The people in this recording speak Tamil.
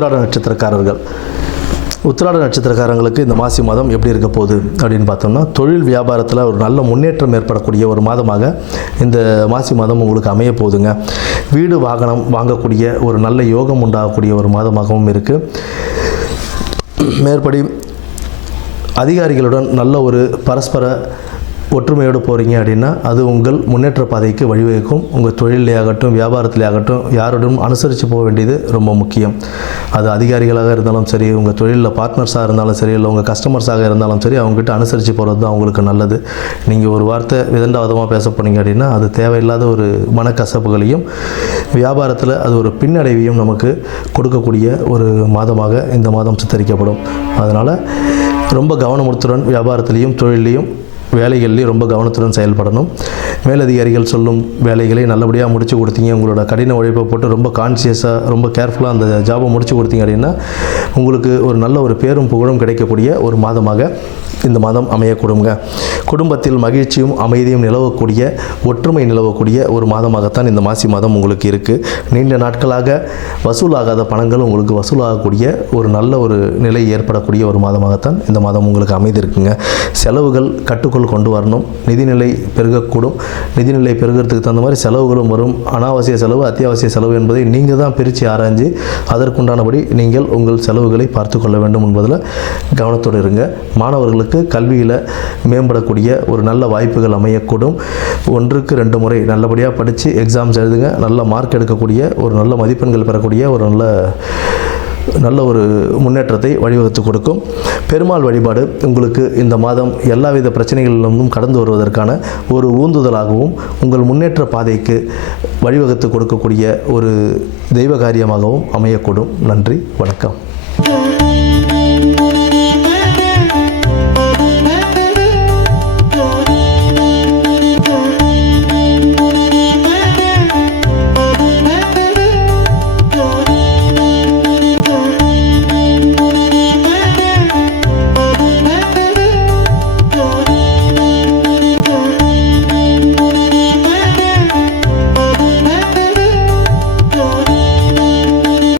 உத்திராட நட்சத்திரக்காரர்கள். உத்திராட நட்சத்திரக்காரங்களுக்கு இந்த மாசி மாதம் எப்படி இருக்க போகுது அப்படின்னு பார்த்தோம்னா, தொழில் வியாபாரத்தில் ஒரு நல்ல முன்னேற்றம் ஏற்படக்கூடிய ஒரு மாதமாக இந்த மாசி மாதம் உங்களுக்கு அமைய போகுதுங்க. வீடு வாகனம் வாங்கக்கூடிய ஒரு நல்ல யோகம் உண்டாகக்கூடிய ஒரு மாதமாகவும் இருக்குது. மேற்படி அதிகாரிகளுடன் நல்ல ஒரு பரஸ்பர ஒற்றுமையோடு போகிறீங்க அப்படின்னா அது உங்கள் முன்னேற்ற பாதைக்கு வழிவகுக்கும். உங்கள் தொழிலே ஆகட்டும், வியாபாரத்திலே ஆகட்டும், யாரோடும் அனுசரித்து போக வேண்டியது ரொம்ப முக்கியம். அது அதிகாரிகளாக இருந்தாலும் சரி, உங்கள் தொழிலில் பார்ட்னர்ஸாக இருந்தாலும் சரி, இல்லை உங்கள் கஸ்டமர்ஸாக இருந்தாலும் சரி, அவங்ககிட்ட அனுசரித்து போகிறது தான் அவங்களுக்கு நல்லது. நீங்கள் ஒரு வார்த்தை விதண்டாவதமாக பேச போனீங்க அப்படின்னா அது தேவையில்லாத ஒரு மனக்கசப்புகளையும் வியாபாரத்தில் அது ஒரு பின்னடைவையும் நமக்கு கொடுக்கக்கூடிய ஒரு மாதமாக இந்த மாதம் சித்தரிக்கப்படும். அதனால் ரொம்ப கவனமுடன் வியாபாரத்திலையும் தொழிலையும் வேலைகள்லேயும் ரொம்ப கவனத்துடன் செயல்படணும். மேலதிகாரிகள் சொல்லும் வேலைகளை நல்லபடியாக முடிச்சு கொடுத்தீங்க, உங்களோட கடின உழைப்பை போட்டு ரொம்ப கான்சியஸாக ரொம்ப கேர்ஃபுல்லாக அந்த ஜாபை முடிச்சு கொடுத்தீங்க அப்படின்னா உங்களுக்கு ஒரு நல்ல ஒரு பேரும் புகழும் கிடைக்கக்கூடிய ஒரு மாதமாக இந்த மாதம் அமையக்கூடுங்க. குடும்பத்தில் மகிழ்ச்சியும் அமைதியும் நிலவக்கூடிய, ஒற்றுமை நிலவக்கூடிய ஒரு மாதமாகத்தான் இந்த மாசி மாதம் உங்களுக்கு இருக்குது. நீண்ட நாட்களாக வசூலாகாத பணங்கள் உங்களுக்கு வசூலாகக்கூடிய ஒரு நல்ல ஒரு நிலை ஏற்படக்கூடிய ஒரு மாதமாகத்தான் இந்த மாதம் உங்களுக்கு அமைதிருக்குங்க. செலவுகள் கட்டுக்குள் கொண்டு வரணும். நிதிநிலை பெருகக்கூடும். நிதிநிலை பெருகிறதுக்கு தகுந்த மாதிரி செலவுகளும் வரும். அனாவசிய செலவு, அத்தியாவசிய செலவு என்பதை நீங்கள் தான் பிரித்து ஆராய்ஞ்சு அதற்குண்டானபடி நீங்கள் உங்கள் செலவுகளை பார்த்து கொள்ள வேண்டும் என்பதில் கவனத்தோடு இருங்க. மாணவர்களுக்கு கல்வியில் மேம்படக்கூடிய ஒரு நல்ல வாய்ப்புகள் அமையக்கூடும். 1க்கு 2 முறை நல்லபடியாக படித்து எக்ஸாம்ஸ் எழுதுங்க. நல்ல மார்க் எடுக்கக்கூடிய, ஒரு நல்ல மதிப்பெண்கள் பெறக்கூடிய ஒரு நல்ல ஒரு முன்னேற்றத்தை வழிவகுத்து கொடுக்கும். பெருமாள் வழிபாடு உங்களுக்கு இந்த மாதம் எல்லாவித பிரச்சனைகளிலும் கடந்து வருவதற்கான ஒரு ஊந்துதலாகவும் உங்கள் முன்னேற்ற பாதைக்கு வழிவகுத்து கொடுக்கக்கூடிய ஒரு தெய்வ காரியமாகவும் அமையக்கூடும். நன்றி, வணக்கம்.